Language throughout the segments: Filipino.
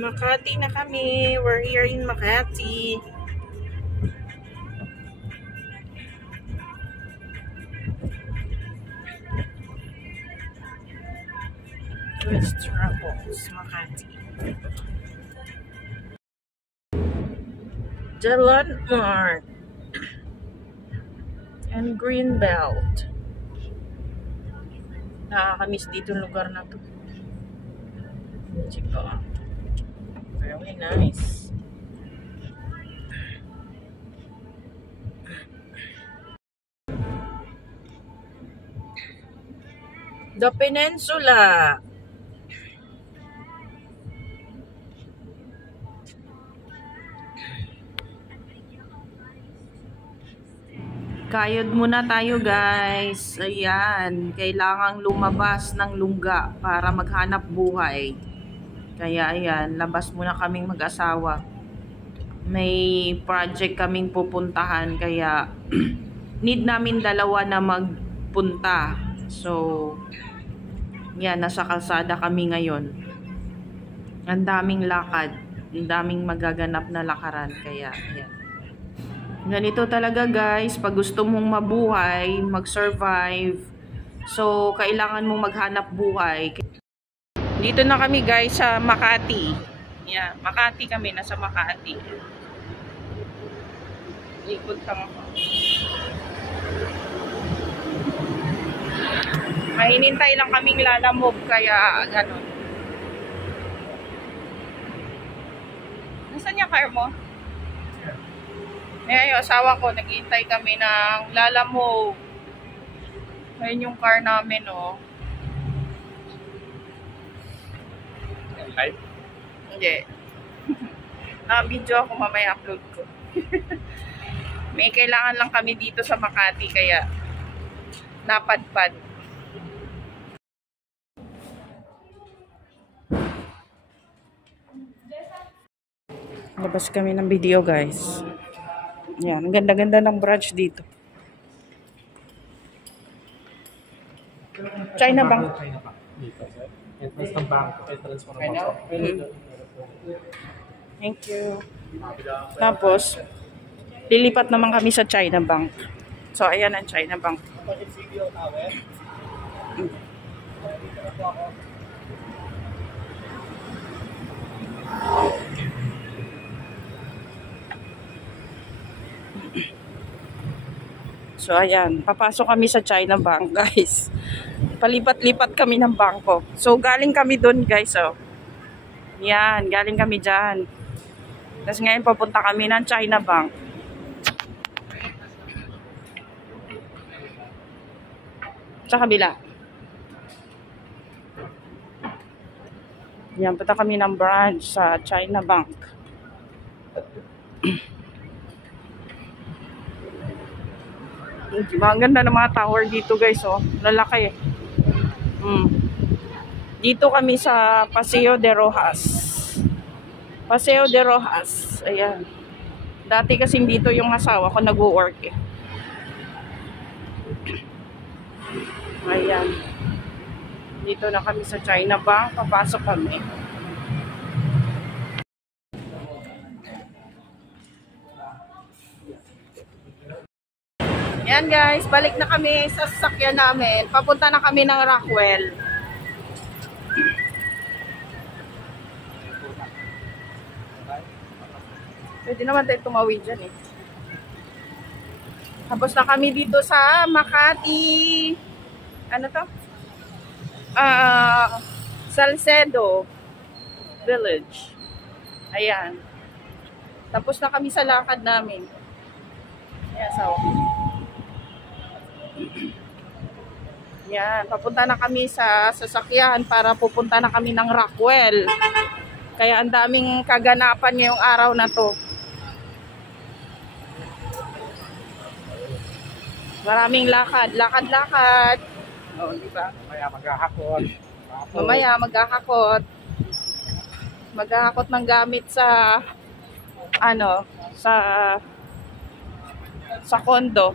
Makati na kami. We're here in Makati. Let's travels Makati. The landmark and Greenbelt. Nakakamiss dito yung lugar na to. Check ko. Very nice. The Peninsula. Kayod muna tayo guys. Ayan. Kailangang lumabas ng lungga para maghanap buhay. Kaya ayan. Labas muna kaming mag-asawa. May project kaming pupuntahan. Kaya need namin dalawa na magpunta. So yan. Nasa kalsada kami ngayon. Ang daming lakad. Ang daming magaganap na lakaran. Kaya ayan. Ganito talaga guys, pag gusto mong mabuhay, mag-survive, so kailangan mong maghanap buhay. Dito na kami guys sa Makati. Yeah, Makati kami, nasa Makati. Ikot lang ako. Mahinintay lang kaming lalamog, kaya gano'n. Nasaan yung car mo? Ngayon yung asawa ko, naghihintay kami ng lalamog. Ngayon yung car namin, oh. Live? Hindi. Naka-video ako, mamaya upload ko. May kailangan lang kami dito sa Makati, kaya napadpad. Labas kami ng video, guys. Yan, ang ganda-ganda ng branch dito. China Bank. Entrance ng bangko. Entrance ng bangko. Thank you. Tapos, lilipat naman kami sa China Bank. So, ayan ang China Bank. So, ayan. Papasok kami sa China Bank, guys. Palipat-lipat kami ng bangko. So, galing kami dun, guys, oh. Yan, galing kami dyan. Tapos ngayon, papunta kami ng China Bank. Sa kabila. Yan, punta kami ng branch sa China Bank. Ang ganda ng mga tower dito guys, oh. Lalaki. Dito kami sa Paseo de Rojas. Paseo de Rojas. Ayan. Dati kasing dito yung asawa ko nag-work eh. Ayan. Dito na kami sa China Bank. Papasok kami. Yan guys, balik na kami sa sasakyan namin. Papunta na kami ng Rockwell. Pwede naman tayo tumawid dyan eh. Tapos na kami dito sa Makati. Ano to? Salcedo Village. Ayan. Tapos na kami sa lakad namin. Ayan, so. Yan, papunta na kami sa sasakyan para pupunta na kami ng Rockwell. Kaya ang daming kaganapan ngayong araw na to. Maraming lakad, lakad-lakad. Oh, di ba? Mamaya maghahakot. Mamaya maghahakot. Maghahakot ng gamit sa ano, sa kondo.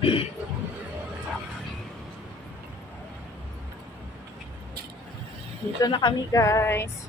Dito na kami guys.